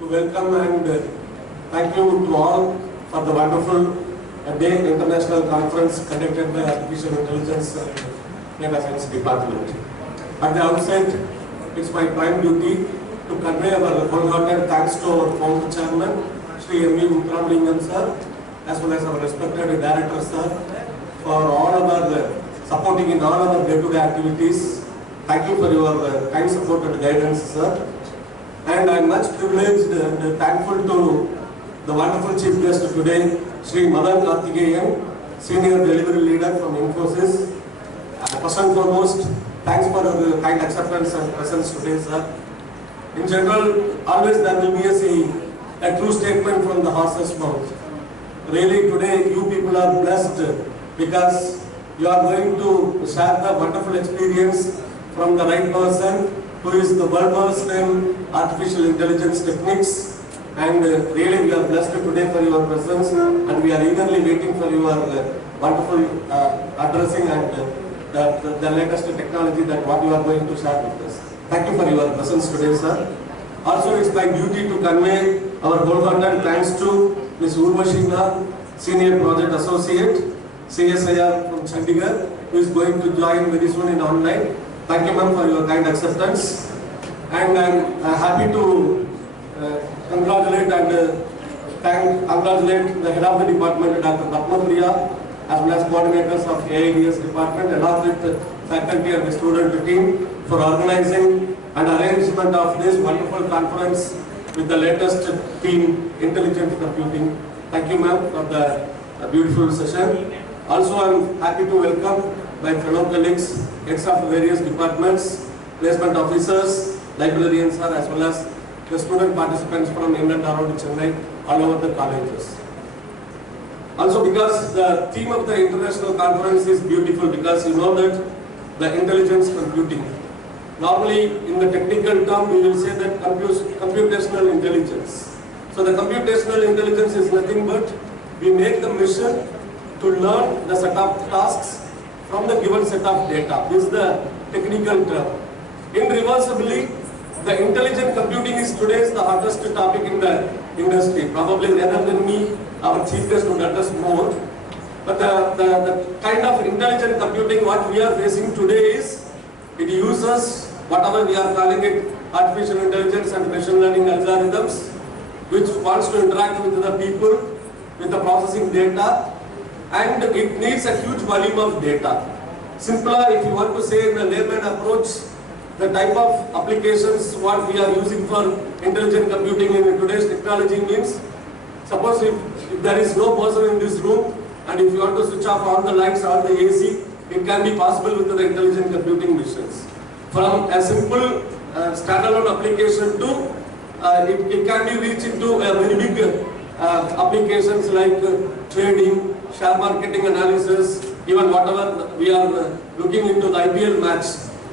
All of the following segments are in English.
to welcome and thank you to all for the wonderful Day International Conference conducted by Artificial Intelligence and Data Science Department. At the outset, it's my prime duty to convey our wholehearted thanks to our founder chairman, Sri M. Muthuramalingam sir, as well as our respected director sir, for all of our supporting in all our day-to-day activities. Thank you for your kind support and guidance, sir. And I am much privileged and thankful to the wonderful chief guest today, Sri Madan Karthikeyan, Senior Delivery Leader from Infosys. First and foremost, thanks for your kind acceptance and presence today, sir. In general, always there will be a true statement from the horse's mouth. Really, today you people are blessed because you are going to share the wonderful experience from the right person who is the world-versed in artificial intelligence techniques. And really we are blessed today for your presence, and we are eagerly waiting for your wonderful addressing and the latest technology that what you are going to share with us. Thank you for your presence today, sir. Also, it's my duty to convey our wholehearted thanks to Ms. Urvashina, Senior Project Associate, CSIR from Chandigarh, who is going to join very soon in online. Thank you, ma'am, for your kind acceptance. And I'm happy to congratulate the head of the department, Dr. Padmapriya, as well as coordinators of AI&DS department, along with the faculty and the student team for organizing and arrangement of this wonderful conference with the latest theme, intelligent computing. Thank you, ma'am, for the beautiful session. Also, I'm happy to welcome my fellow colleagues, heads of various departments, placement officers, librarians, as well as the student participants from in and around Chennai, all over the colleges. Also, because the theme of the international conference is beautiful, because you know that the intelligence computing. Normally, in the technical term, we will say that computational intelligence. So, the computational intelligence is nothing but we make the mission to learn the set of tasks from the given set of data. This is the technical term. Irreversibly, the intelligent computing is today's the hottest topic in the industry. Probably rather than me, our chief guest would address more. But the kind of intelligent computing what we are facing today is, it uses whatever we are calling it artificial intelligence and machine learning algorithms, which wants to interact with the people, with the processing data, and it needs a huge volume of data. Simpler, if you want to say in a layman approach, the type of applications what we are using for intelligent computing in today's technology means, suppose if there is no person in this room and if you want to switch off all the lights or the AC, it can be possible with the intelligent computing missions. From a simple standalone application to it can be reached into a very big applications like trading, share marketing analysis, even whatever we are looking into the IPL match,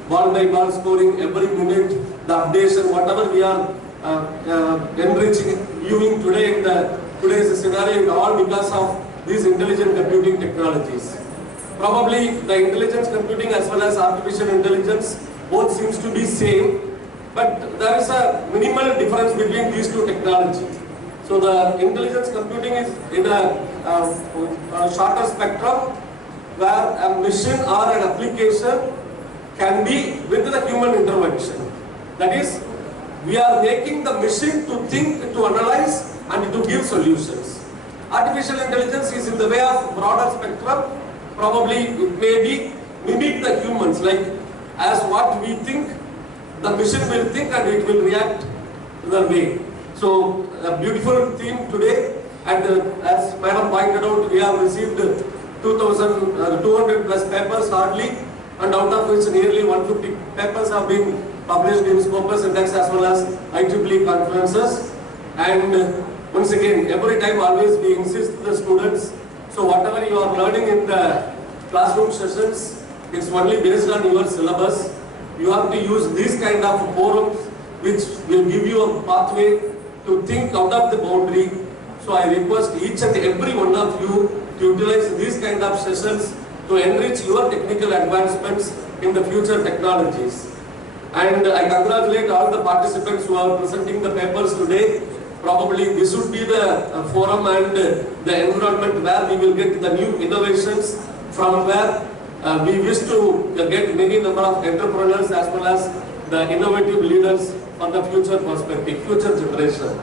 ball by ball scoring every minute, the updation, whatever we are enriching, viewing today in today's scenario, all because of these intelligent computing technologies. Probably the intelligence computing as well as artificial intelligence both seems to be same, but there is a minimal difference between these two technologies. So the intelligence computing is in a shorter spectrum where a machine or an application can be with the human intervention. That is, we are making the machine to think, to analyze and to give solutions. Artificial intelligence is in the way of broader spectrum. Probably it may be mimic the humans, like as what we think, the machine will think and it will react the way. So, a beautiful theme today, and as Madam pointed out, we have received 2,200 plus papers hardly, and out of which nearly 150 papers have been published in Scopus Index as well as IEEE conferences. And once again, every time always we insist to the students, so whatever you are learning in the classroom sessions, it's only based on your syllabus. You have to use these kind of forums which will give you a pathway to think out of the boundary. So I request each and every one of you to utilize these kind of sessions to enrich your technical advancements in the future technologies. And I congratulate all the participants who are presenting the papers today. Probably this would be the forum and the environment where we will get the new innovations, from where we wish to get many number of entrepreneurs as well as the innovative leaders for the future perspective, future generation.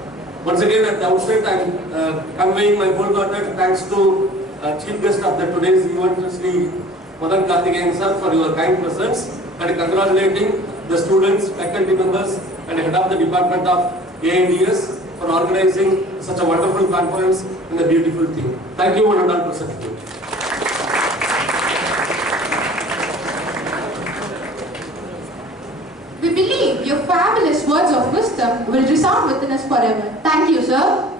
Once again, at the outset, I am conveying my wholehearted thanks to Chief Guest of the today's event, Sri Madan Karthikeyan sir, for your kind presence, and congratulating the students, faculty members, and head of the Department of AI&DS for organizing such a wonderful conference and a beautiful theme. Thank you, one and all present. We believe your fabulous words of wisdom will resound within us forever. Thank you, sir.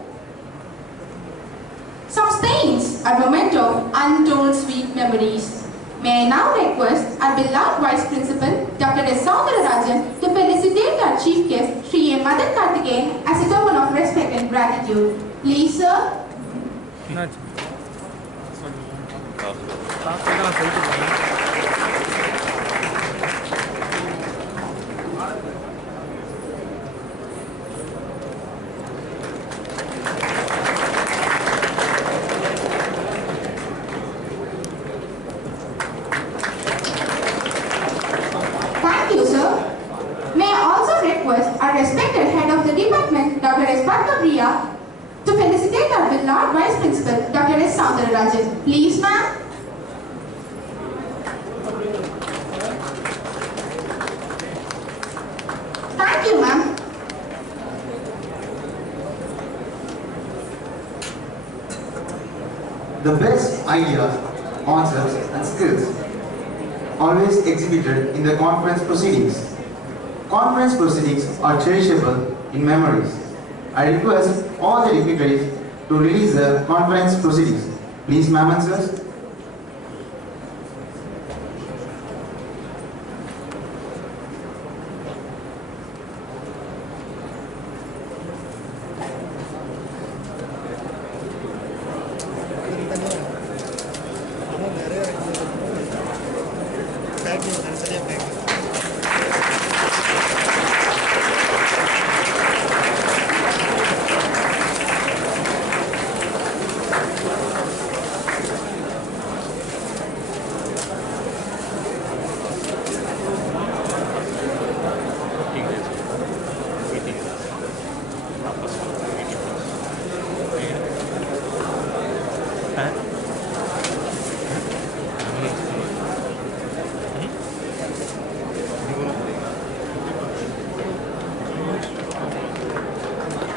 Some stains are memento of untold sweet memories. May I now request our beloved Vice Principal, Dr. S. Soundararajan, to felicitate our Chief Guest, Sri M. Madan Karthikeyan, as a token of respect and gratitude. Please, sir. To felicitate our beloved Vice Principal, Dr. S. Soundararajan. Please, ma'am. Thank you, ma'am. The best ideas, concepts, and skills always exhibited in the conference proceedings. Conference proceedings are cherishable in memories. I request all the dignitaries to release the conference proceedings. Please, ma'am and sirs.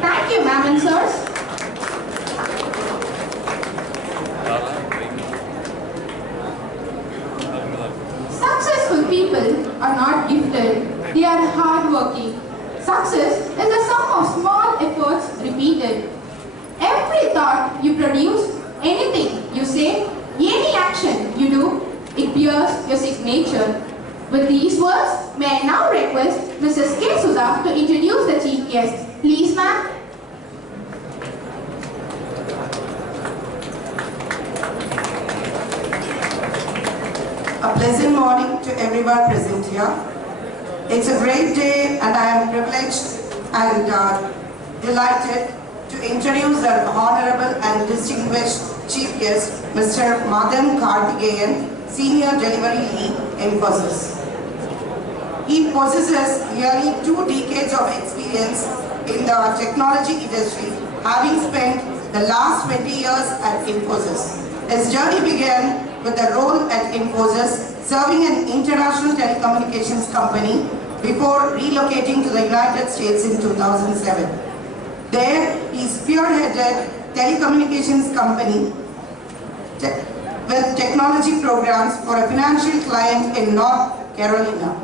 Thank you, ma'am and sirs. Successful people are not gifted, they are hardworking. Success is the sum of small efforts repeated. Every thought you produce, anything you say, any action you do, it bears your signature. With these words, may I now request Mrs. K. Sudha to introduce the chief guest. Please, ma'am. A pleasant morning to everyone present here. It's a great day and I am privileged and delighted to introduce our Honorable and Distinguished Chief Guest, Mr. Madan Karthikeyan, Senior Delivery Lead, Infosys. He possesses nearly 2 decades of experience in the technology industry, having spent the last 20 years at Infosys. His journey began with a role at Infosys, serving an international telecommunications company before relocating to the United States in 2007. There, he spearheaded telecommunications company with technology programs for a financial client in North Carolina.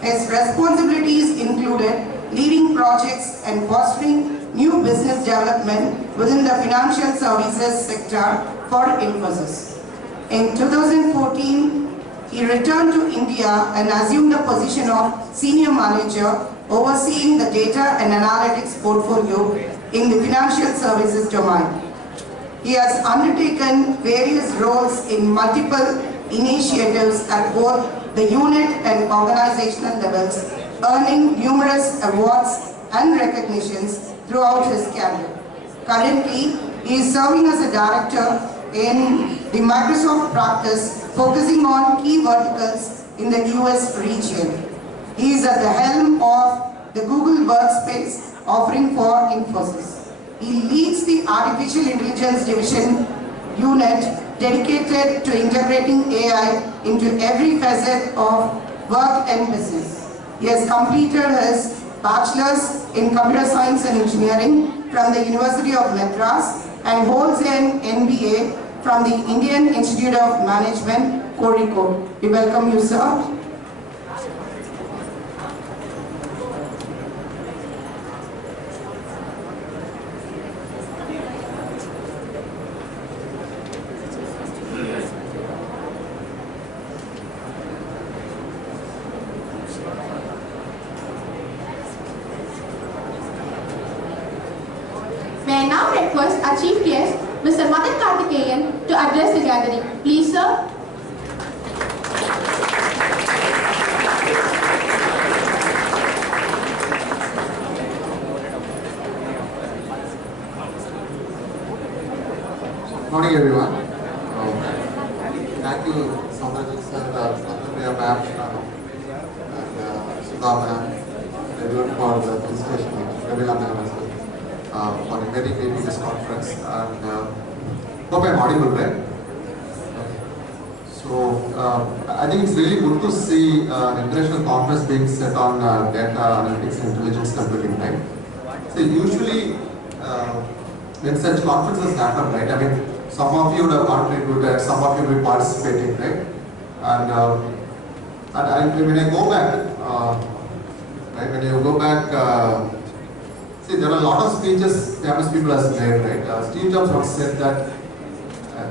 His responsibilities included leading projects and fostering new business development within the financial services sector for Infosys. In 2014, he returned to India and assumed the position of Senior Manager overseeing the data and analytics portfolio in the financial services domain. He has undertaken various roles in multiple initiatives at both the unit and organizational levels, earning numerous awards and recognitions throughout his career. Currently, he is serving as a director in the Microsoft practice, focusing on key verticals in the US region. He is at the helm of the Google Workspace offering for Infosys. He leads the Artificial Intelligence Division unit dedicated to integrating AI into every facet of work and business. He has completed his bachelor's in computer science and engineering from the University of Madras and holds an MBA from the Indian Institute of Management, Kozhikode. We welcome you, sir. May I now request our chief guest, Mr. Madan Karthikeyan, to address the gathering. Please, sir. Good morning, everyone. Thank you, Saumrajan sir, Anandya ma'am, and Sudha ma'am, and everyone for the presentation, everyone as well. For inviting me to this conference, and hope I'm audible, right? So, I think it's really good to see an international conference being set on data analytics and intelligence computing, right? So usually, when such conferences happen, right? I mean, some of you would have contributed, some of you will be participating, right? And when I go back, right? When you go back. See, there are a lot of speeches famous people have made, right? Steve Jobs once said that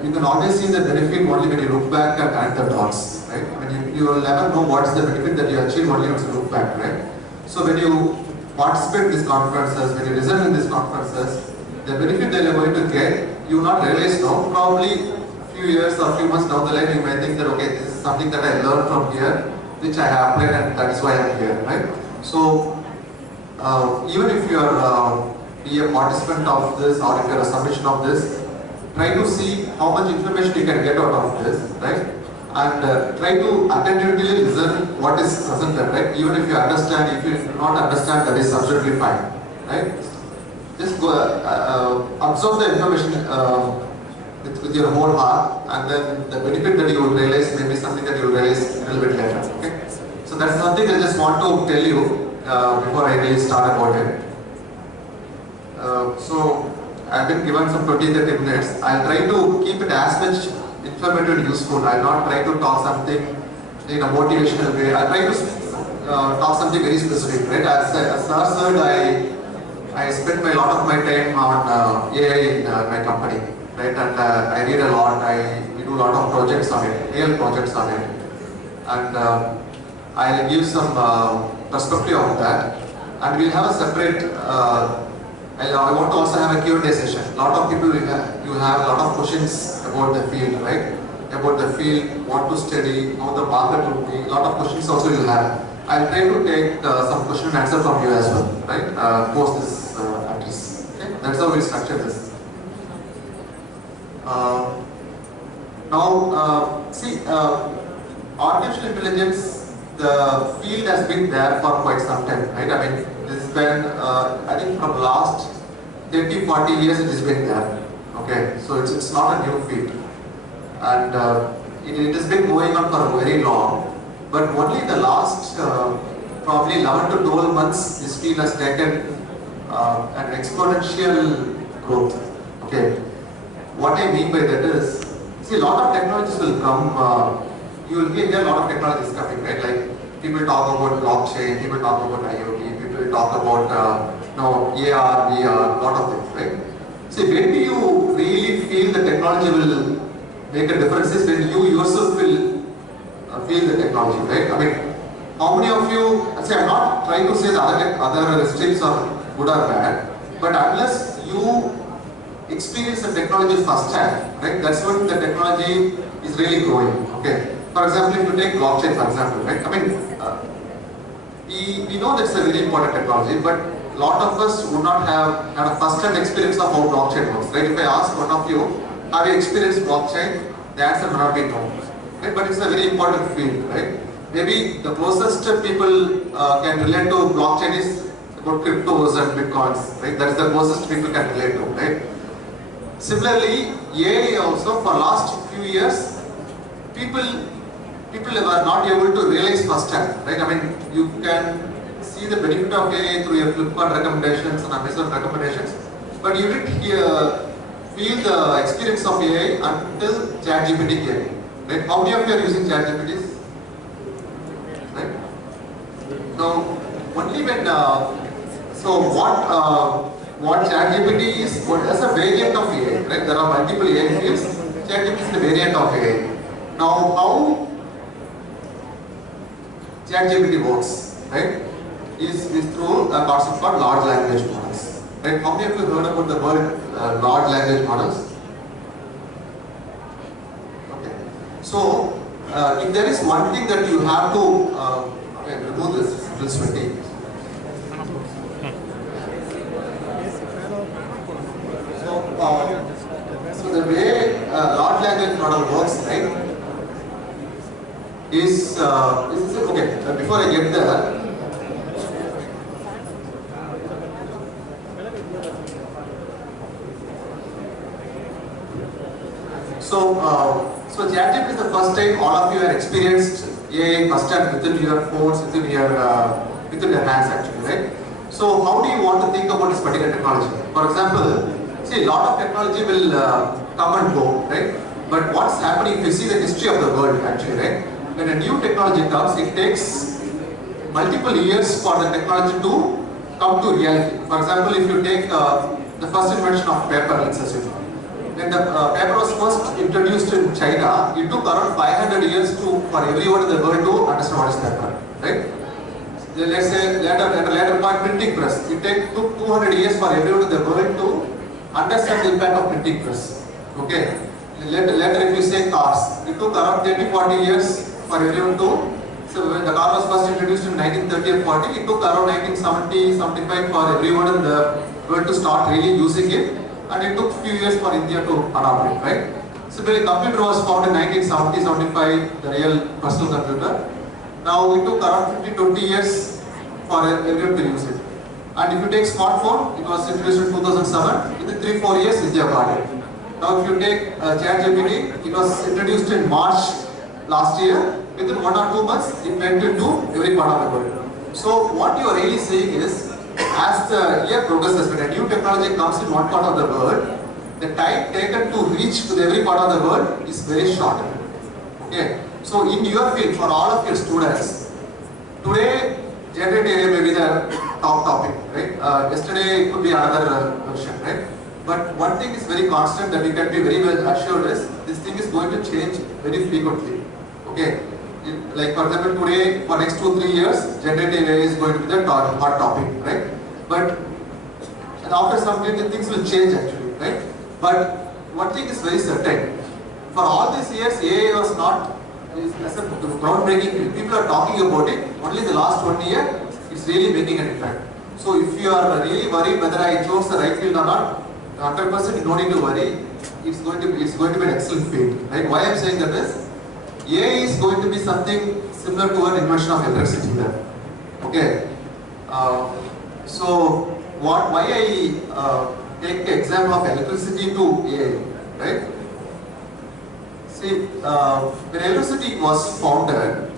you can always see the benefit only when you look back and connect the dots, right? I mean, you will never know what's the benefit that you achieve only when you look back, right? So when you participate in these conferences, when you listen in these conferences, the benefit that you're going to get, you will not realize now. Probably a few years or a few months down the line, you may think that, okay, this is something that I learned from here, which I have applied, and that is why I'm here, right? So, even if you are be a participant of this, or if you are a submission of this, try to see how much information you can get out of this, right? And try to attentively listen what is presented, right? Even if you understand, if you do not understand, that is absolutely fine, right? Just go absorb the information with your whole heart, and then the benefit that you will realize may be something that you will realize a little bit later. Okay? So that's something I just want to tell you before I really start about it. So I've been given some 20-30 minutes. I'll try to keep it as much informative and useful. I'll not try to talk something in a motivational way. I'll try to talk something very specific, right? As Sir said, I spend a lot of my time on AI in my company, right? And I read a lot. We do a lot of projects on it, real projects on it, and I'll give some perspective of that. And we'll have a separate. I want to also have a Q&A session. A lot of people you have a lot of questions about the field, right? About the field, what to study, how the market would be. A lot of questions also you'll have. I'll try to take some question and answer from you as well, right? Post this address. Okay? That's how we structure this. Now, see, artificial intelligence, the field has been there for quite some time, right? I mean, this has been, I think from last 30, 40 years it has been there. Okay, so it's not a new field. And it has been going on for very long. But only in the last probably 11 to 12 months, this field has taken an exponential growth. Okay, what I mean by that is, see, a lot of technologies will come. You will hear a lot of technologies coming, right? Like people talk about blockchain, people talk about IoT, people talk about AR, VR, lot of things, right? See, when do you really feel the technology will make a difference is when you yourself will feel the technology, right? I mean, how many of you, see, I'm not trying to say the other streams are good or bad, but unless you experience the technology firsthand, right? That's when the technology is really growing, okay? For example, if you take blockchain, for example, right? I mean, we know that's a really important technology, but lot of us would not have had a first-hand experience of how blockchain works, right? If I ask one of you, have you experienced blockchain? The answer may not be no, right? But it's a very important field, right? Maybe the closest people can relate to blockchain is about cryptos and bitcoins, right? That is the closest people can relate to, right? Similarly, AI also for last few years, people were not able to realize firsthand, right? I mean, you can see the benefit of AI through your Flipkart recommendations and Amazon recommendations, but you didn't feel the experience of AI until ChatGPT came, right? How many of you are using ChatGPT? Right? Now, only when so what ChatGPT is, as a variant of AI, right? There are multiple AI fields. ChatGPT is the variant of AI. Now, how ChatGPT works, right? Is through a concept called large language models. Right? How many of you heard about the word large language models? Okay. So, if there is one thing that you have to remove this sweaty. So the way large language model works, right, is okay. Before I get there. So ChatGPT is the first time all of you have experienced AI firsthand within your phones, within your hands actually, right? So how do you want to think about this particular technology? For example, see, a lot of technology will come and go, right? But what's happening, if you see the history of the world actually, right? When a new technology comes, it takes multiple years for the technology to come to reality. For example, if you take the first invention of paper, let's assume. When the paper was first introduced in China, it took around 500 years for everyone in the world to understand what is paper, right? Let's say later point printing press. It took 200 years for everyone in the world to understand the impact of printing press. Okay. Later if you say cars, it took around 30-40 years for everyone to. So when the car was first introduced in 1930 or 40, it took around 1970-75 for everyone in the world to start really using it. And it took few years for India to adopt it, right? So the computer was found in 1970-75, the real personal computer. Now it took around 50-20 years for everyone to use it. And if you take smartphone, it was introduced in 2007. Within 3-4 years, India got it. Now if you take ChatGPT, it was introduced in March last year. Within 1 or 2 months, it went into every part of the world. So what you are really saying is, as the year progresses, when a new technology comes in one part of the world, the time taken to reach to every part of the world is very short. Okay. So in your field, for all of your students, today generative AI may be the top topic, right? Yesterday it could be another version, right? But one thing is very constant that you can be very well assured is this thing is going to change very frequently. Okay. Like for example, today for next 2-3 years, generative AI is going to be the hot topic, right? But after some time, the things will change actually, right? But one thing is very certain: for all these years, AI was not as a groundbreaking. People are talking about it. Only the last 1 year, it's really making an impact. So if you are really worried whether I chose the right field or not, 100% you don't need to worry. It's going to be an excellent field, right? Why I'm saying that is, AI is going to be something similar to an invention of electricity there. Okay. So why I take the example of electricity to AI, right? See, when electricity was founded,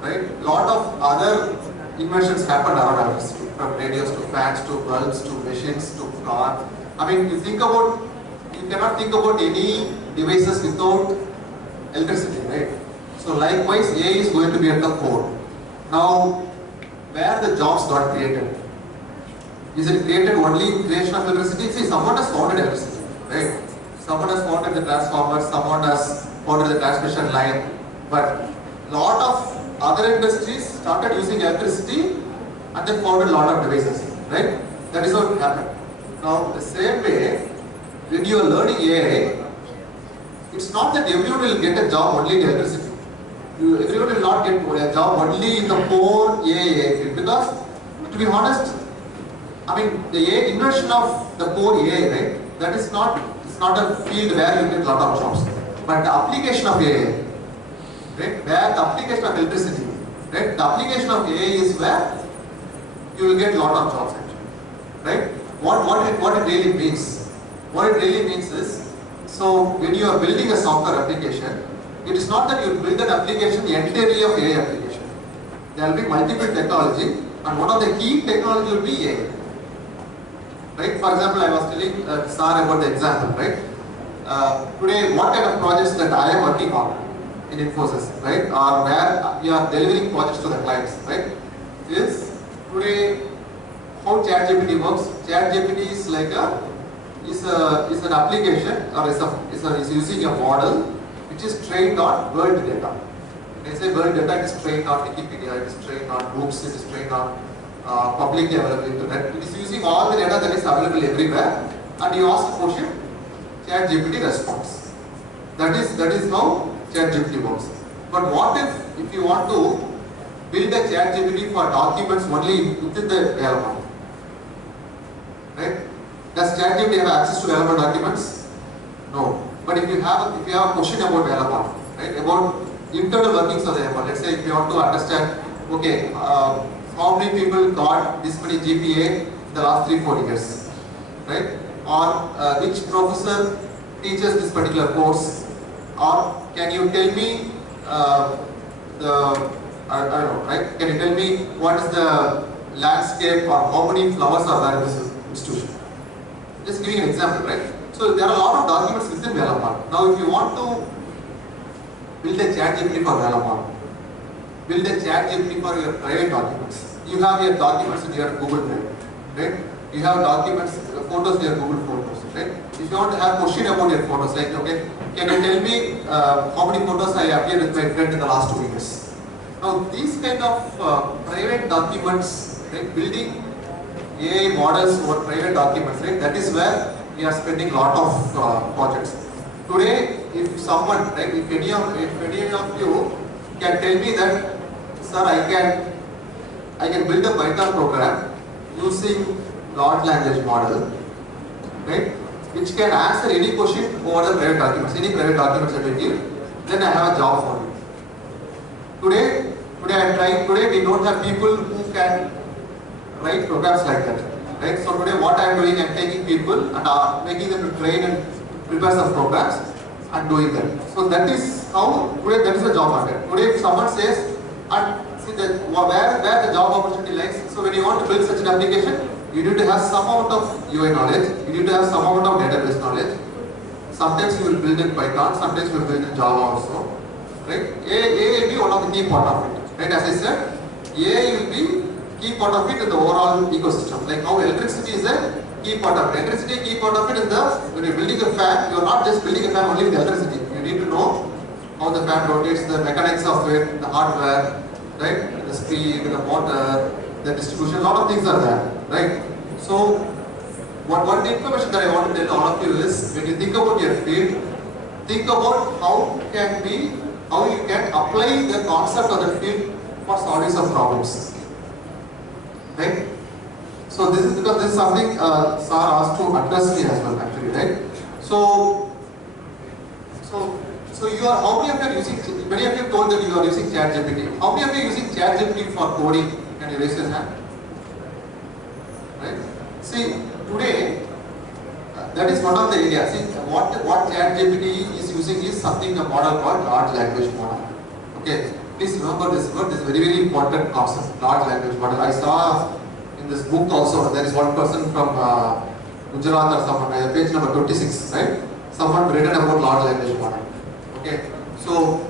right, lot of other inventions happened around electricity, from radios to fans to bulbs to machines to car. I mean, you cannot think about any devices without electricity, right? So likewise, AI is going to be at the core. Now, where the jobs got created? Is it created only in creation of electricity? See, someone has founded electricity, right? Someone has founded the transformers, someone has founded the transmission line, but lot of other industries started using electricity and then founded a lot of devices, right? That is how it happened. Now, the same way, when you are learning AI, it's not that everyone will get a job only in electricity. Everyone will not get a job only in the core AI field, because, to be honest, I mean, the AI, invention of the core AI, right? That is not, it's not a field where you get a lot of jobs. But the application of AI, right? Where the application of electricity, right? The application of AI is where you will get a lot of jobs actually, right? What it really means? What it really means is, so when you are building a software application, it is not that you build an application entirely of AI application. There will be multiple technology, and one of the key technology will be AI. Right? For example, I was telling Sir about the example, right? Today, what kind of projects that I am working on in Infosys, right? Or where we are delivering projects to the clients, right? Is today how ChatGPT works. ChatGPT is like is an application, or is using a model which is trained on world data. When I say world data, it is trained on Wikipedia, it is trained on books, it is trained on publicly available internet. It is using all the data that is available everywhere, and you ask a question, ChatGPT responds. That is how ChatGPT works. But what if you want to build a ChatGPT for documents only within the development? Right? Does ChatGPT have access to development documents? No. But if you have a question about development, right, about internal workings of the development, let's say if you want to understand, okay, how many people got this many GPA in the last 3-4 years, right? Or which professor teaches this particular course? Or can you tell me I don't know, right? Can you tell me what is the landscape or how many flowers are there in this institution? Just giving an example, right? So there are a lot of documents within development. Now if you want to build a ChatGPT for development, build a ChatGPT for your private documents. You have your documents in your Google Drive, right? You have documents, photos in your Google Photos, right? If you want to have question about your photos, like, okay, can you tell me how many photos I appeared with my friend in the last 2 years? Now these kind of private documents, right, building AI models for private documents, right? That is where we are spending a lot of projects. Today, if someone, right, if any of you can tell me that, sir, I can build a Python program using large language model, right, which can answer any question over the private documents, any private documents that we give, then I have a job for you. Today we don't have people who can write programs like that, right? So today what I am doing, I am taking people and making them to train and prepare some programs and doing them. So that is how today that is the job market. Today if someone says, and see that where the job opportunity lies. So when you want to build such an application, you need to have some amount of UI knowledge, you need to have some amount of database knowledge. Sometimes you will build in Python, sometimes you will build in Java also, right? AI will be one of the key part of it, right? As I said, AI will be key part of it in the overall ecosystem. Like how electricity is a key part of it. Electricity, key part of it in the, when you're building a fan, you're not just building a fan only with electricity. You need to know how the fan rotates, the mechanics of it, the hardware, right? The speed, the motor, the distribution, a lot of things are there, right? So, one information that I want to tell all of you is, when you think about your field, think about how you can apply the concept of the field for solving some problems, right? So this is because this is something Sir asked to address me as well, actually, right? So you are, how many of you are using, many of you told that you are using ChatGPT. How many of you are using ChatGPT for coding? Can you raise your hand? Right? See, today, that is one of the areas. See, what ChatGPT is using is something, a model called large language model. Okay, please remember this word. This is very, very important concept, large language model. I saw in this book also, there is one person from Gujarat or someone, page number 26, right? Someone written about large language model. Okay, so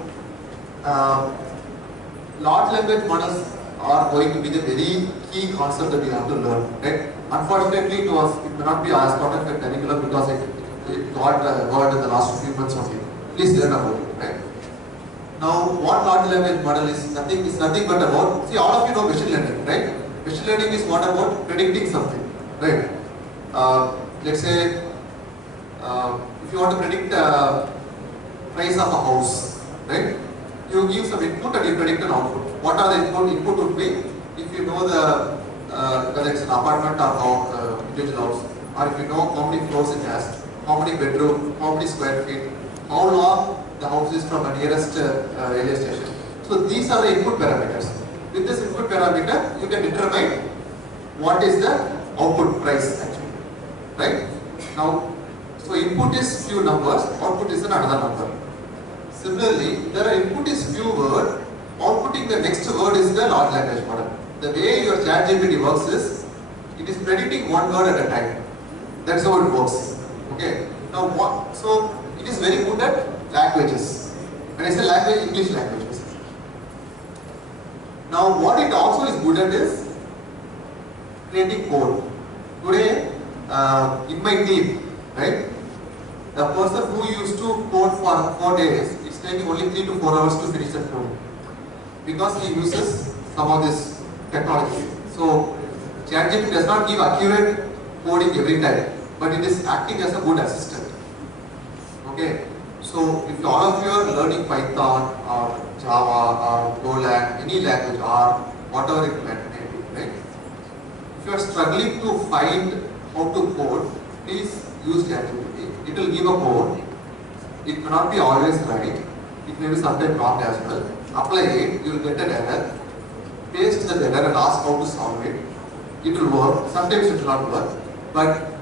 large language models are going to be the very key concept that we have to learn, right? Unfortunately, it may not be as part of the curriculum because it got word in the last few months only. Please learn about it, right? Now, what large language model is nothing but about, see, all of you know machine learning, right? Machine learning is what about predicting something, right? Let's say, if you want to predict price of a house, right? You give some input and you predict an output. What are the input would be? If you know the whether it's an apartment or individual house, or if you know how many floors it has, how many bedroom, how many square feet, how long the house is from the nearest railway station. So these are the input parameters. With this input parameter, you can determine what is the output price actually, right? Now, so input is few numbers, output is another number. Similarly, there are input is few word, outputting the next word is the large language model. The way your ChatGPT works is, it is predicting one word at a time. That's how it works. Okay. Now, so it is very good at languages. When I say language, English languages. Now, what it also is good at is creating code. Today, in my team, right, the person who used to code for 4 days, it's taking only 3 to 4 hours to finish the code, because he uses some of this technology. So, ChatGPT does not give accurate coding every time, but it is acting as a good assistant. Okay. So, if all of you are learning Python or Java or Golang, any language or whatever it may be, right? If you are struggling to find how to code, please use ChatGPT. It will give a code. It may not be always right. It may be sometimes wrong as well. Apply it, you will get an error. Paste the error and ask how to solve it. It will work. Sometimes it will not work, but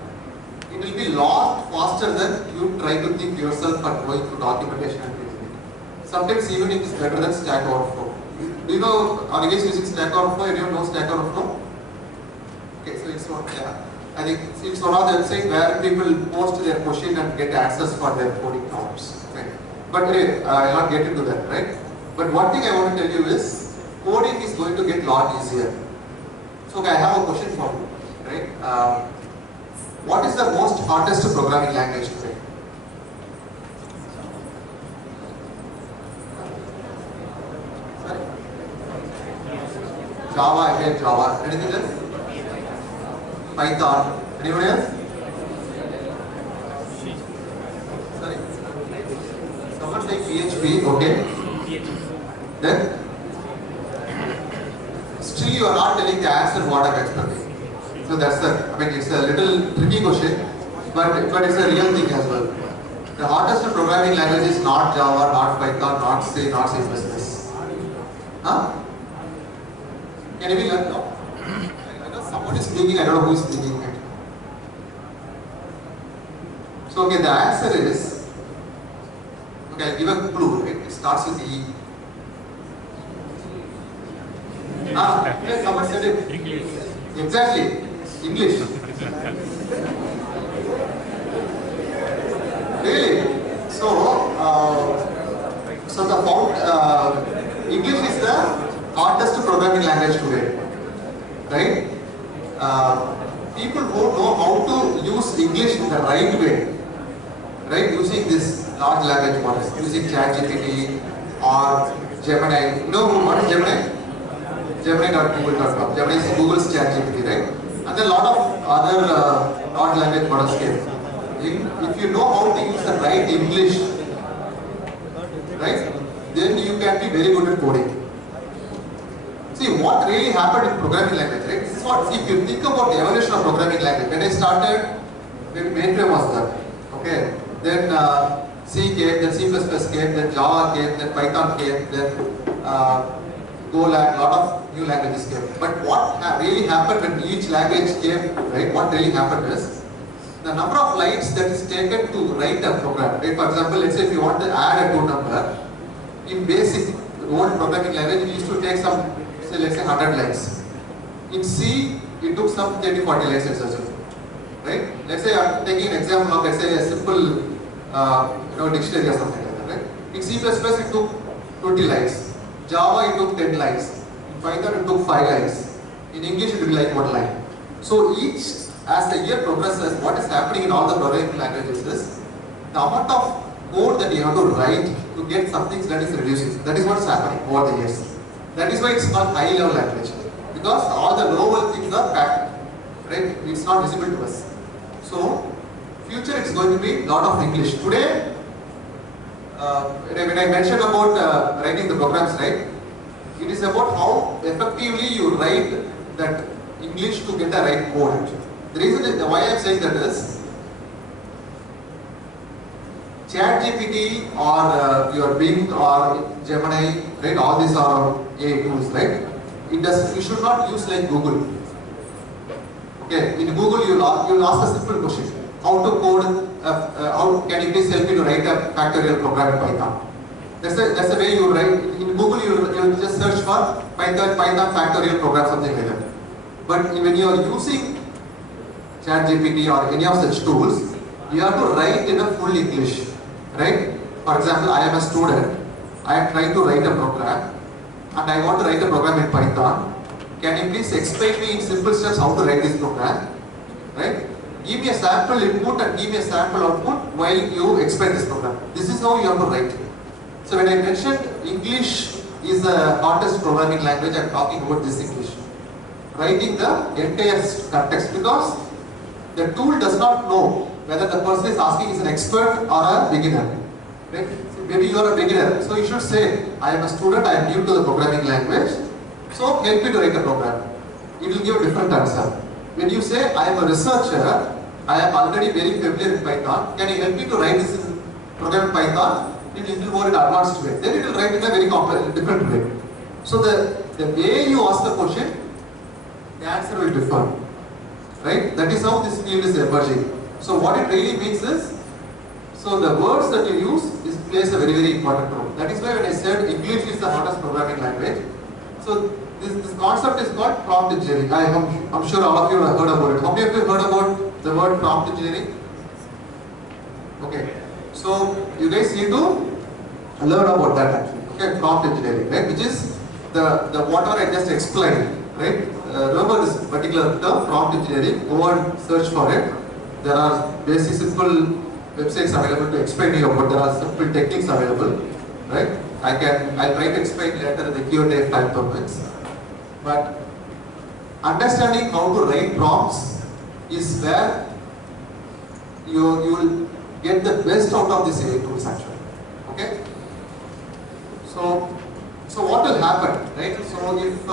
it will be lot faster than you try to think yourself and going through documentation and reasoning. Sometimes even it is better than Stack Overflow. Do you know, are you guys using Stack Overflow? Anyone know Stack Overflow? Okay, so it's one, yeah. I think it's one of the websites where people post their question and get answers for their coding problems. Okay. But anyway, I will not get into that, right? But one thing I want to tell you is, coding is going to get a lot easier. So okay, I have a question for you, right? What is the most hardest programming language today? Sorry? Java, I hate Java. Anything else? Python. Anyone else? Sorry? Someone say PHP, okay. Then? Still you are not telling the answer what I'm expecting. So that's the, I mean, it's a little tricky question, but it's a real thing as well. The hardest programming language is not Java, not Python, not C, not C++. Huh? Can you be learned now? I know someone is speaking, I don't know who is speaking. So okay, the answer is, okay, I'll give a clue, right? It starts with E. Someone said it. English. Exactly. English. Really? So, English is the hardest programming language today, right? People who know how to use English in the right way, right? Using this large language models, using ChatGPT or Gemini. You know what is Gemini? Gemini.google.com. Gemini is Google's ChatGPT, right? And then a lot of other large language models came. If you know how to use the right English, right, then you can be very good at coding. See, what really happened in programming language, right? This is what, see, if you think about the evolution of programming language, when I started, maybe mainframe was there, okay? Then C came, then C++ came, then Java came, then Python came, then Golang, a lot of new languages came. But what really happened when each language came, right, what really happened is, the number of lines that is taken to write a program, right? For example, let's say if you want to add a 2 number, in basic old programming language, it used to take some, say, let's say 100 lines. In C, it took some 30-40 lines, etc. Right? Let's say I'm taking an example of, let's say, a simple dictionary or something like that, right? In C++, it took 20 lines. Java, it took 10 lines. In Python, it took 5 lines. In English, it will be like 1 line. So each, as the year progresses, what is happening in all the programming languages is, the amount of code that you have to write to get something that is reducing. That is what is happening over the years. That is why it's called high level language. Because all the low level things are packed, right? It's not visible to us. So, future it's going to be a lot of English. Today, when I mentioned about writing the programs, right? It is about how effectively you write that English to get the right code. The reason why I am saying that is, ChatGPT or your Bing or Gemini, right? All these are AI tools, right? You should not use like Google. Okay, in Google you'll ask a simple question: how to code? How can you please help me to write a factorial program in Python? That's the way you write. In Google you just search for Python factorial program, something like that. But when you are using ChatGPT or any of such tools, you have to write in a full English, right? For example, I am a student. I am trying to write a program, and I want to write a program in Python. Can you please explain me in simple steps how to write this program, right? Give me a sample input and give me a sample output while you explain this program. This is how you have to write. So when I mentioned English is the hardest programming language, I am talking about this English. Writing the entire context, because the tool does not know whether the person is asking is an expert or a beginner. Right? So maybe you are a beginner, so you should say, I am a student, I am new to the programming language, so help me to write a program. It will give a different answer. When you say, I am a researcher, I am already very familiar with Python, can you help me to write this program in Python in a little more in advanced way? Then it will write in a very complex, different way. So the way you ask the question, the answer will differ. Right? That is how this field is emerging. So what it really means is, so the words that you use plays a very, very important role. That is why when I said English is the hardest programming language, so this concept is called prompt engineering. I'm sure all of you have heard about it. How many of you heard about the word prompt engineering? Okay. So you guys need to learn about that actually. Okay, prompt engineering, right? Which is the whatever I just explained, right? Remember this particular term, prompt engineering. Go and search for it. There are basic simple websites available to explain to you about. There are simple techniques available, right? I'll try to explain later in the Q&A if time permits. But understanding how to write prompts is where you will get the best out of this AI tools actually. Okay? So what will happen, right? So if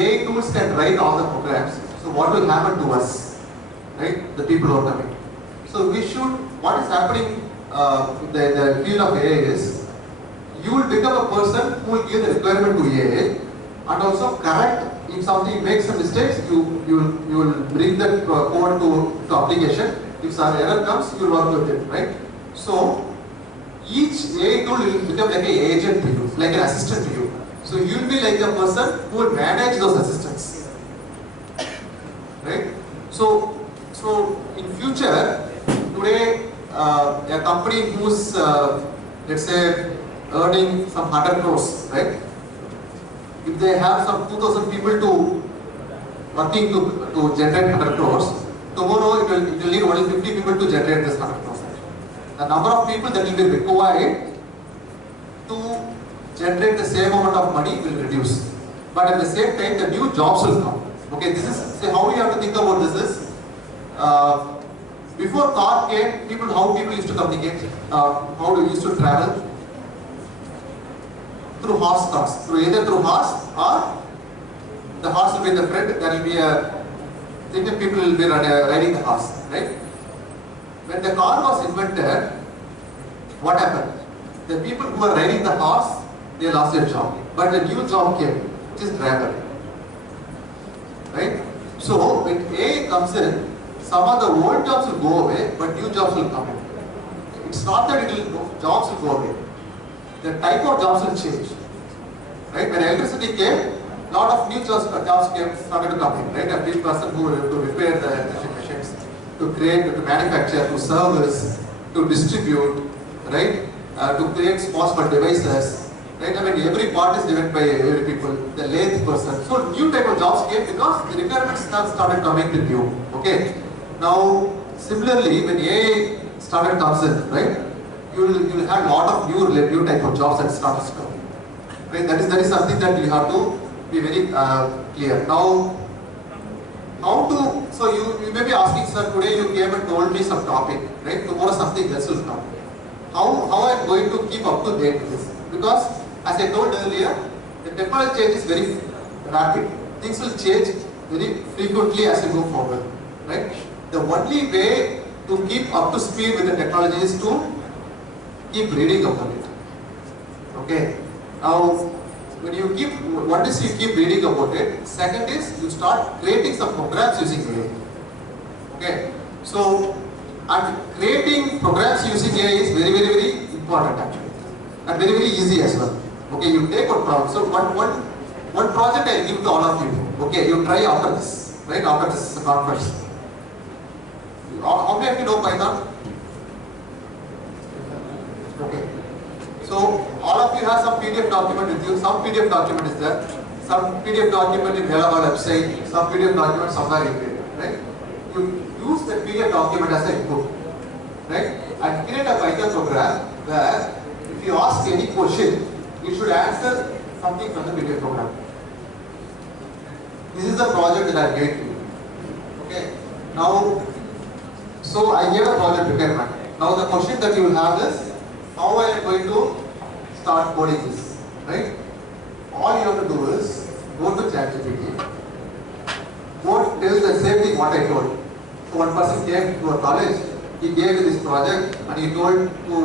AI tools can write all the programs, so what will happen to us, right? The people who are coming. So what is happening in the field of AI is, you will become a person who will give the requirement to AI and also correct if something makes some mistakes, you will bring that code to application. If some error comes, you will work with it, right? So each AI tool will become like an agent to you, like an assistant to you. So you will be like a person who will manage those assistants, right? So in future, today a company who's let's say earning some 100 crores, right? If they have some 2,000 people working to generate 100 crores, tomorrow it will need only 50 people to generate this 100 crores. The number of people that will be required to generate the same amount of money will reduce. But at the same time, the new jobs will come. Okay, see how you have to think about this is, before car came, how people used to communicate, how they used to travel? Through horse cars, either through horse or the horse will be in the front, there will be a thing that people will be riding the horse, right? When the car was invented, what happened? The people who were riding the horse, they lost their job. But a new job came, which is driver, right? So when AI comes in, some of the old jobs will go away, but new jobs will come in. It's not that jobs will go away. The type of jobs will change, right? When electricity came, a lot of new jobs started to come in, right? A big person who will to repair the electric machines, to create, to manufacture, to service, to distribute, right? To create small devices, right? I mean, every part is given by every people, the lathe person. So new type of jobs came because the requirements started coming to new. Okay. Now, similarly, when AI comes in, right? You will have a lot of new type of jobs that starts to come. Right? That is something that you have to be very clear. Now, so you may be asking, sir, today you came and told me some topic, right? Tomorrow something else will come. How I am going to keep up to date with this? Because as I told earlier, the technology change is very rapid. Things will change very frequently as you go forward, right? The only way to keep up to speed with the technology is to keep reading about it. Okay. Now, when you keep, one is you keep reading about it. Second is you start creating some programs using AI. Okay. So, and creating programs using AI is very, very, very important actually, and very, very easy as well. Okay, you take one problem. So, one project I give to all of you. Okay, you try after this, right? After this conference. How many of you know Python? Okay. So, all of you have some PDF document with you. Some PDF document is there. Some PDF document in our website. Some PDF document somewhere in there, right? You use the PDF document as an input, right? And create a Python program where if you ask any question, you should answer something from the PDF program. This is the project that I gave to you. Okay. Now, so I gave a project requirement. Now the question that you will have is, how I am going to start coding this, right? All you have to do is go to ChatGPT, go tell the same thing what I told. So one person came to a college, he gave me this project and he told to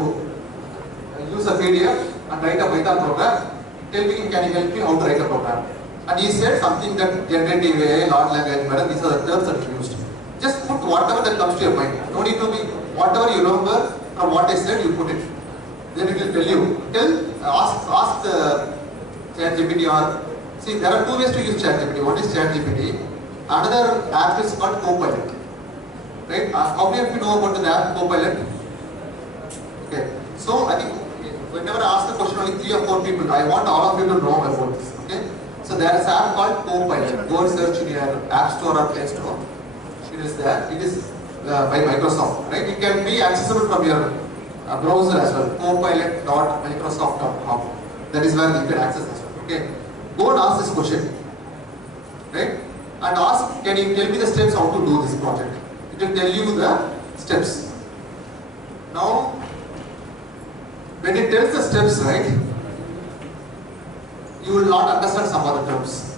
use a PDF and write a Python program. Tell me, can you help me how to write a program? And he said something that generative AI, large language model, these are the terms that he used. Just put whatever that comes to your mind. No need to be, whatever you remember from what I said, you put it. Then it will tell you. Ask the ChatGPT or, see, there are two ways to use ChatGPT. One is ChatGPT. Another app is called Copilot. Right? How many of you know about the app Copilot? Okay. So I think whenever I ask the question, only 3 or 4 people, I want all of you to know about this. Okay. So there is an app called Copilot. Go and search in your App Store or Play Store. It is there. It is by Microsoft. Right? It can be accessible from your browser as well. Copilot.microsoft.com. That is where you can access this one. Okay. Go and ask this question. Right? And ask, can you tell me the steps how to do this project? It will tell you the steps. Now, when it tells the steps, right, you will not understand some other terms.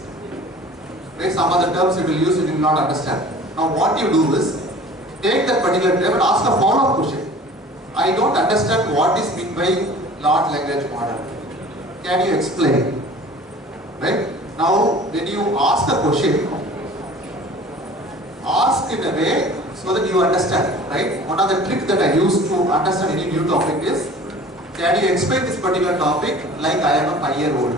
Right? Some other terms it will use, you will not understand. Now what you do is, take that particular term and ask a follow-up question. I don't understand what is meant by large language model. Can you explain? Right? Now, when you ask the question, ask in a way so that you understand. Right? One of the tricks that I use to understand any new topic is, can you explain this particular topic like I am a 5-year-old?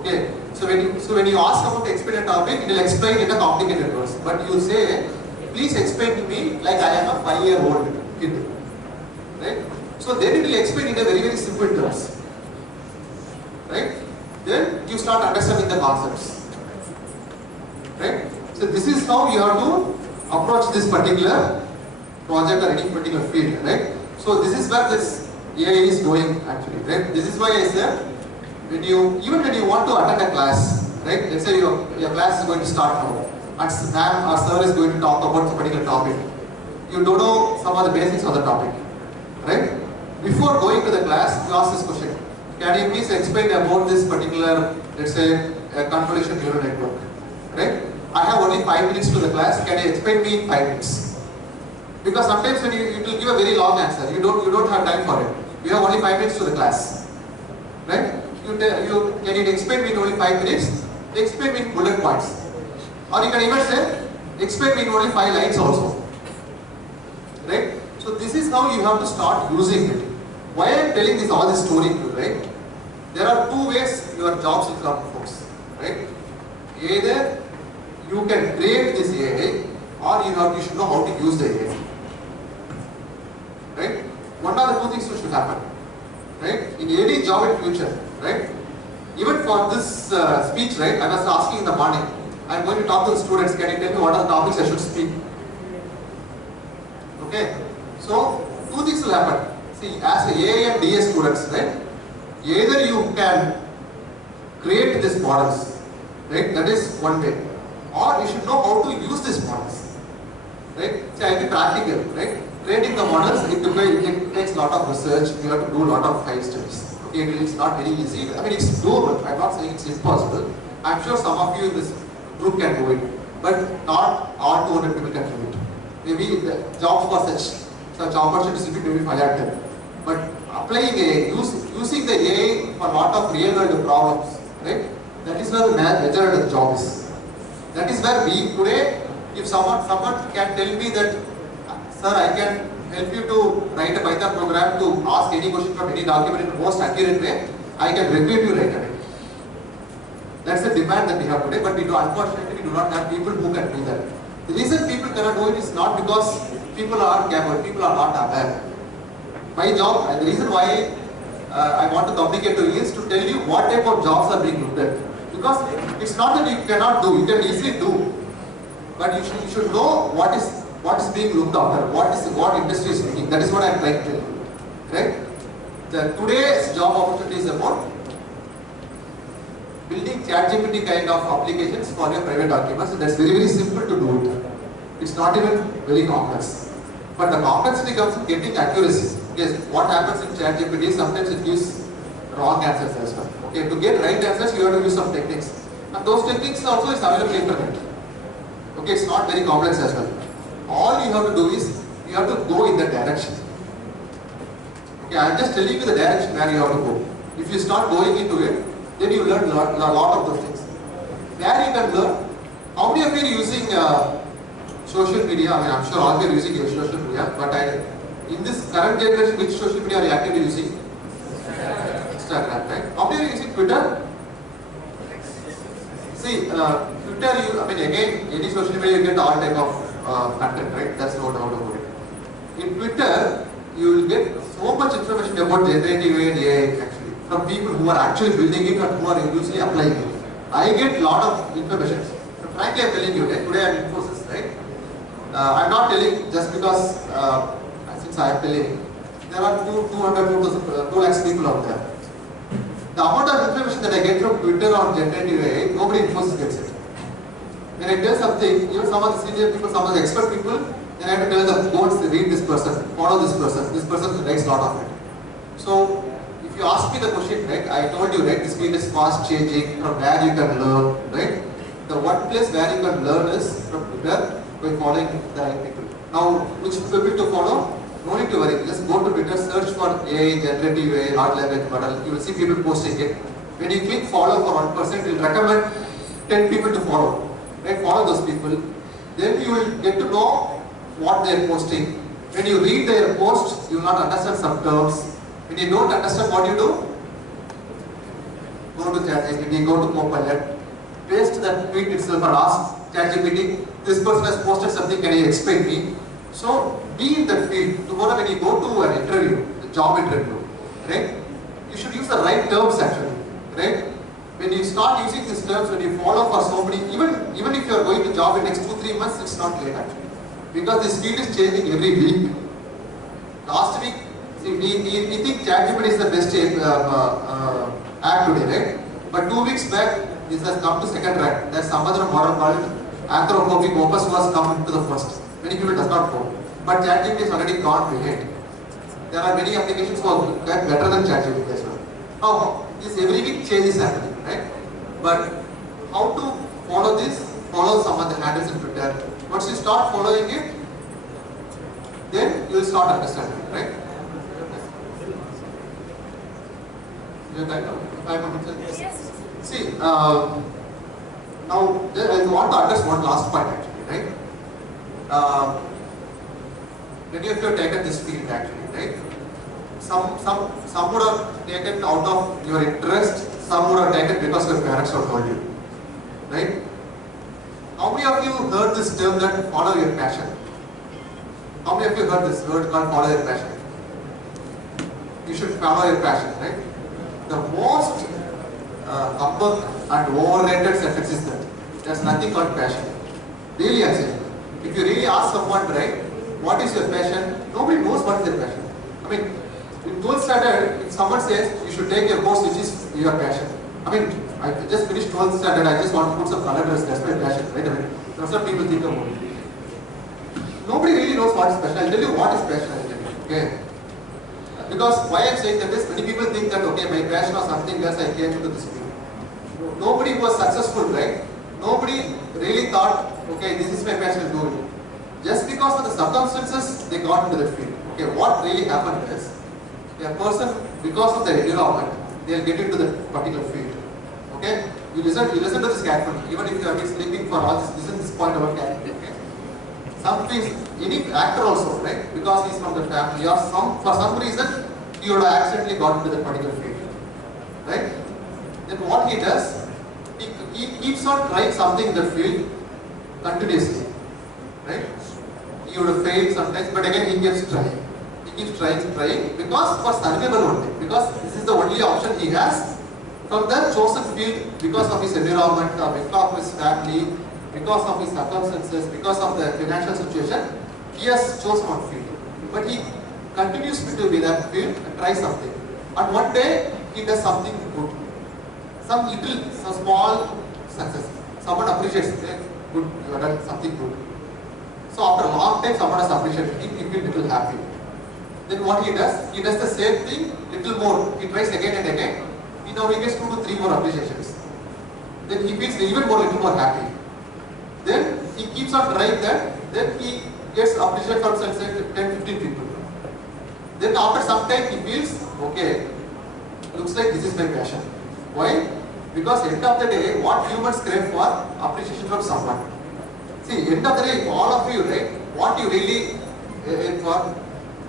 Okay. So when you ask about to explain a topic, it will explain in a complicated words. But you say, please explain to me like I am a 5-year-old kid. Right? So then it will explain in a very, very simple terms. Right? Then you start understanding the concepts. Right? So this is how you have to approach this particular project or any particular field. Right? So this is where this AI is going actually. Right? This is why I said, even when you want to attend a class, right? Let's say your class is going to start now, and ma'am or sir is going to talk about a particular topic. You don't know some of the basics of the topic, right? Before going to the class, you ask this question: can you please explain about this particular, let's say, convolution neural network, right? I have only 5 minutes to the class. Can you explain me in 5 minutes? Because sometimes when it will give a very long answer, you don't have time for it. You have only 5 minutes to the class, right? Can you explain me in only 5 minutes? Explain me in bullet points. Or you can even say, explain me in only 5 lines also. Right? So this is how you have to start using it. Why I am telling this all this story to you, right? There are 2 ways your jobs will come, folks. Right? Either you can create this AI, or you should know how to use the AI. Right? One of the 2 things which should happen. Right? In any job in future, right? Even for this speech, right? I was asking in the morning, I'm going to talk to the students, can you tell me what are the topics I should speak? Okay? So, 2 things will happen. See, as a AI&DS students, right? Either you can create these models, right? That is one way. Or you should know how to use these models. Right? See, I'll be practical, right? Creating the models, it takes a lot of research, you have to do a lot of high studies. Okay, it's not very easy. I mean, it's doable. I'm not saying it's impossible. I'm sure some of you in this group can do it, but not all 200 people can do it. Maybe the jobs for such opportunities will be maybe 5 or 10. But applying AI, using the AI for a lot of real world problems, right? That is where the majority of the job is. That is where we today, if someone can tell me that, sir, I can help you to write a Python program to ask any question from any document in the most accurate way, I can review you right away. That's the demand that we have today, but we do, unfortunately we do not have people who can do that. The reason people cannot do it is not because people are capable, people are not aware. My job, and the reason why I want to communicate to you is to tell you what type of jobs are being looked at. Because it's not that you cannot do, you can easily do, but you should know what is being looked after, what industry is looking. That is what I am trying to tell you, right? Today's job opportunity is about building ChatGPT kind of applications for your private documents. That's very, very simple to do it. It's not even very complex. But the complexity comes in getting accuracy. Yes, what happens in ChatGPT, sometimes it gives wrong answers as well. Okay, to get right answers, you have to use some techniques. And those techniques also is available in internet. Okay, it's not very complex as well. All you have to do is, you have to go in that direction. Okay, I am just telling you the direction where you have to go. If you start going into it, then you learn a lot of those things. Where you can learn, how many of you are using social media? I mean, I'm sure all of you are using social media, but in this current generation, which social media are you actively using? Instagram, right? How many are using Twitter? See, Twitter, I mean, again, any social media, you get all type of content, right? That's no doubt about it. In Twitter, you will get so much information about generative AI and AI, actually, from people who are actually building it and who are usually applying it. I get a lot of information. But frankly, I'm telling you, right? Today I'm in Infosys, right? I'm not telling just because, since I am telling, there are 2 lakhs people out there. The amount of information that I get from Twitter on generative AI, nobody in Infosys gets it. When I tell something, even some of the senior people, some of the expert people, then I have to tell them, go and read this person, follow this person writes a lot of it. So, if you ask me the question, right, I told you, right, this field is fast changing, from where you can learn, right? The one place where you can learn is from Twitter, by following the right people. Now, which people to follow? No need to worry, just go to Twitter, search for AI, generative AI, large language model, you will see people posting it. When you click follow for one person, it will recommend 10 people to follow. Right? Follow those people. Then you will get to know what they are posting. When you read their post, you will not understand some terms. When you don't understand what you do, go to ChatGPT, go to Copilot, paste that tweet itself and ask ChatGPT, this person has posted something, can you explain me? So, be in that field. Tomorrow when you go to an interview, a job interview, right? You should use the right terms actually, right? When you start using these terms, when you follow for so many, even if you are going to job in next 2-3 months, it's not late actually. Because this field is changing every week. Last week, see, we think ChatGPT is the best app today, right? But 2 weeks back, this has come to second rank. There's some other model called anthropomorphic opus who has come to the first. Many people does not know. But ChatGPT has already gone behind. There are many applications who are better than ChatGPT as well. Now, this every week change is happening, right? But how to follow this? Follow some of the handles in Twitter. Once you start following it, then you will start understanding, right? You have time now? 5 minutes? Yes. See, now I want to address one last point actually, right? Many of you have taken this field actually, right? Some would have taken out of your interest, some would have taken because your parents have told you, right? How many of you heard this term that follow your passion? How many of you heard this word called follow your passion? You should follow your passion, right? The most humbug and overrated sentence is that there's nothing called passion. Really, I say, if you really ask someone, right, what is your passion? Nobody knows what is their passion. I mean, in 12th standard, if someone says you should take your course which is your passion. I mean, I just finished 12th standard, I just want to put some color dress, that's my passion, right? I mean, that's what people think about it. Nobody really knows what is passion. I'll tell you what is passion, I'll tell you, okay? Because why I'm saying that is, many people think that, okay, my passion or something else, I came into this field. Nobody was successful, right? Nobody really thought, okay, this is my passion, do it. Just because of the circumstances, they got into the field. Okay, what really happened is, a person, because of the environment, they'll get into the particular field. Okay? You listen to this carefully, even if you have been sleeping for all this, listen this point about carefully. Okay? Some things, any actor also, right? Because he's from the family or for some reason, he would have accidentally got into that particular field. Right? Then what he does, he keeps on trying something in the field continuously. Right? He would have failed sometimes, but again he keeps trying. He keeps trying because for survival only. Because this is the only option he has from the chosen field because of his environment, because of his family, because of his circumstances, because of the financial situation. He has chosen one field. But he continues to be in that field and try something. And one day he does something good. Some small success. Someone appreciates it. Good, you have done something good. So after a long time, someone has appreciated him, he feels little happy. Then what he does the same thing, little more. He tries again and again. He now gets 2 to 3 more appreciations. Then he feels even little more happy. Then he keeps on trying that. Then he gets appreciation from 10, 15 people. Then after some time he feels, okay, looks like this is my passion. Why? Because end of the day, what humans crave for? Appreciation from someone. See, end of the day, all of you, right? What you really aim for?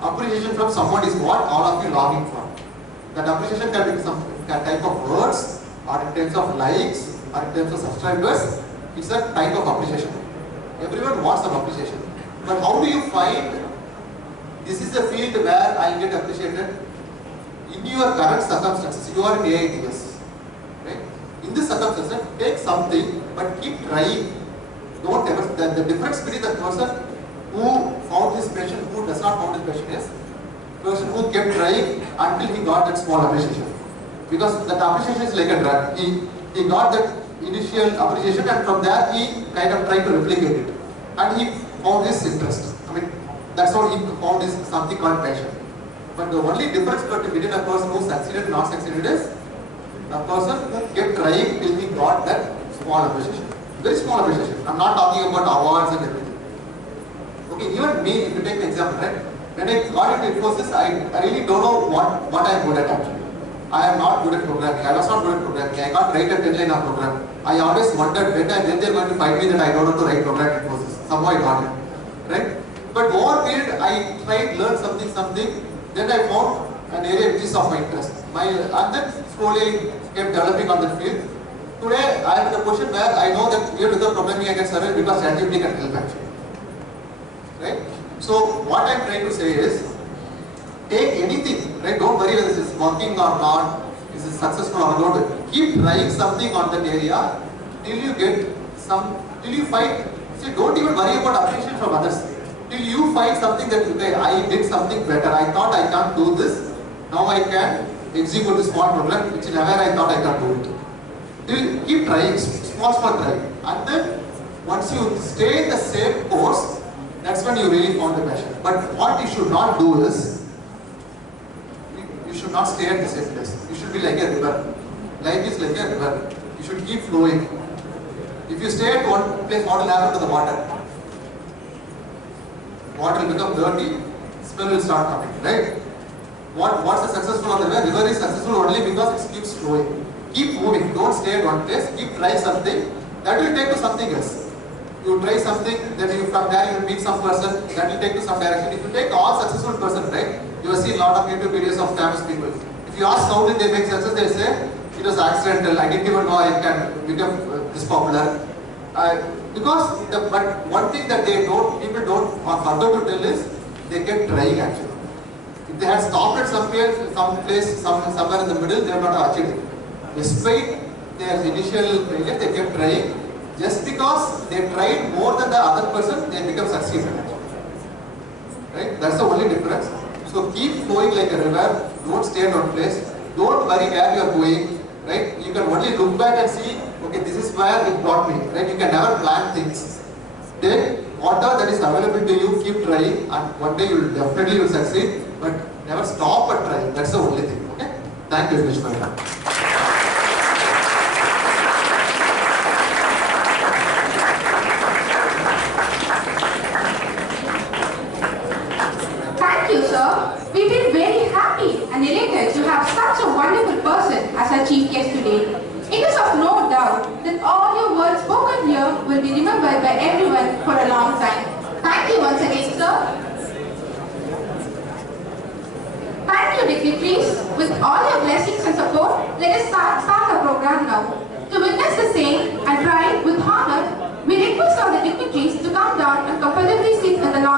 Appreciation from someone is what all of you longing for. That appreciation can be some type of words, or in terms of likes, or in terms of subscribers. It's a type of appreciation. Everyone wants some appreciation. But how do you find this is the field where I get appreciated? In your current circumstances, you are in AI&DS. Right? In this circumstances, take something, but keep trying. Don't ever, the difference between the person who found his passion, who does not found his passion is person who kept trying until he got that small appreciation. Because that appreciation is like a drug. He got that initial appreciation and from there he kind of tried to replicate it. And he found his interest. I mean, that's what he found is something called passion. But the only difference between a person who succeeded and not succeeded is a person who kept trying till he got that small appreciation. Very small appreciation. I'm not talking about awards and everything. Okay, even me, if you take an example, right? When I got into Infosys, I really don't know what I am good at actually. I am not good at programming. I was not good at programming. I can't write a 10-line of program. I always wondered when they're going to find me that I don't know to write program in Infosys. Somehow I got it. Right? But over a period, I tried to learn something. Then I found an area which is of my interest. And then slowly kept developing on that field. Today, I am in a position where I know that even without programming I can survive because ChatGPT can help actually. Right? So, what I am trying to say is, take anything, right? Don't worry whether this is working or not, is it successful or not. Keep trying something on that area till you get till you find, see, don't even worry about appreciation from others. Till you find something that, okay, I did something better. I thought I can't do this. Now I can execute this small program, which never I thought I can't do it. Till keep trying, small try. And then, once you stay in the same course, that's when you really found the passion. But what you should not do is, you should not stay at the same place. You should be like a river. Life is like a river. You should keep flowing. If you stay at one place, what will happen to the water? Water will become dirty, smell will start coming, right? What's the successful on the river? River is successful only because it keeps flowing. Keep moving, don't stay at one place, keep trying something, that will take to something else. You try something, then from there you will meet some person, that will take to some direction. If you take all successful person, right, you have seen a lot of YouTube videos of famous people. If you ask how did they make success, they say, it was accidental, I didn't even know I can become this popular. But one thing that people don't forget to tell is, they kept trying actually. If they had stopped at somewhere in the middle, they would not have achieved it. Despite their initial failure, they kept trying. Just because they tried more than the other person, they become successful. Right? That's the only difference. So keep flowing like a river. Don't stay at one place. Don't worry where you are going. Right? You can only look back and see, okay, this is where it brought me. Right? You can never plan things. Take whatever that is available to you, keep trying, and one day you will definitely succeed. But never stop at trying. That's the only thing. Okay? Thank you, Vishnu. today. It is of no doubt that all your words spoken here will be remembered by everyone for a long time. Thank you once again, sir. Thank you, dignitaries. With all your blessings and support, let us start the program now.